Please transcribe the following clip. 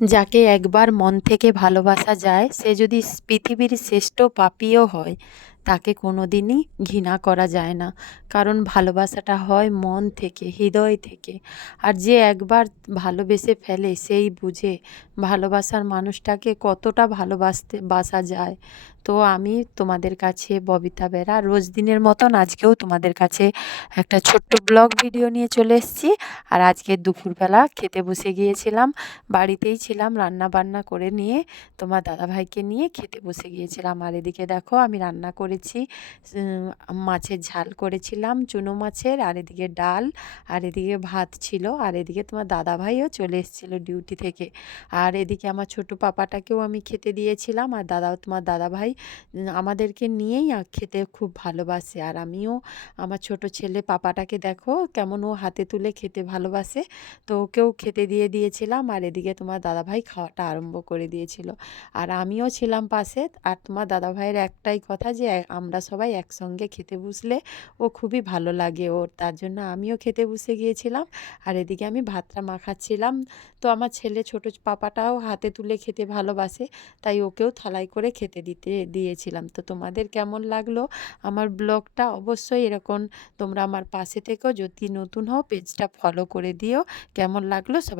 যাকে একবার মন থেকে ভালোবাসা যায় সে যদি পৃথিবীর শ্রেষ্ঠ পাপীও হয় তাকে কোনো দিনই ঘৃণা করা যায় না। কারণ ভালোবাসাটা হয় মন থেকে, হৃদয় থেকে। আর যে একবার ভালোবেসে ফেলে সেই বুঝে ভালোবাসার মানুষটাকে কতটা বাসা যায়। তো আমি তোমাদের কাছে ববিতা বেরা রোজ দিনের মতন আজকেও তোমাদের কাছে একটা ছোট্ট ব্লগ ভিডিও নিয়ে চলে এসেছি। আর আজকে দুপুরবেলা খেতে বসে গিয়েছিলাম, বাড়িতেই ছিলাম, রান্না বান্না করে নিয়ে তোমার দাদাভাইকে নিয়ে খেতে বসে গিয়েছিলাম। আর এদিকে দেখো আমি রান্না করেছি, মাছের ঝাল করেছিলাম চুনো মাছের, আর এদিকে ডাল, আর এদিকে ভাত ছিল, আর এদিকে তোমার দাদাভাইও চলে এসেছিলো ডিউটি থেকে। আর এদিকে আমার ছোটো পাপাটাকেও আমি খেতে দিয়েছিলাম। আর তোমার দাদাভাই আমাদেরকে নিয়েই খেতে খুব ভালোবাসে। আর আমিও আমার ছোট ছেলে পাপাটাকে দেখো কেমন ও হাতে তুলে খেতে ভালোবাসে, তো ওকেও খেতে দিয়েছিলাম। আর এদিকে তোমার দাদাভাই খাওয়াটা আরম্ভ করে দিয়েছিল, আর আমিও ছিলাম পাশে। আর তোমার দাদাভাইয়ের একটাই কথা যে আমরা সবাই একসঙ্গে খেতে বসলে ও খুবই ভালো লাগে ওর, তার জন্য আমিও খেতে বসে গিয়েছিলাম। আর এদিকে আমি ভাতটা মাখাচ্ছিলাম। তো আমার ছেলে ছোট পাপাটাও হাতে তুলে খেতে ভালোবাসে, তাই ওকেও থালায় করে খেতে দিয়েছিলাম। তো তোমাদের কেমন লাগলো আমার ব্লগটা অবশ্যই এরকম তোমরা আমার পাশে থেকেও, যদি নতুন হও পেজটা ফলো করে দিও। কেমন লাগলো সবাই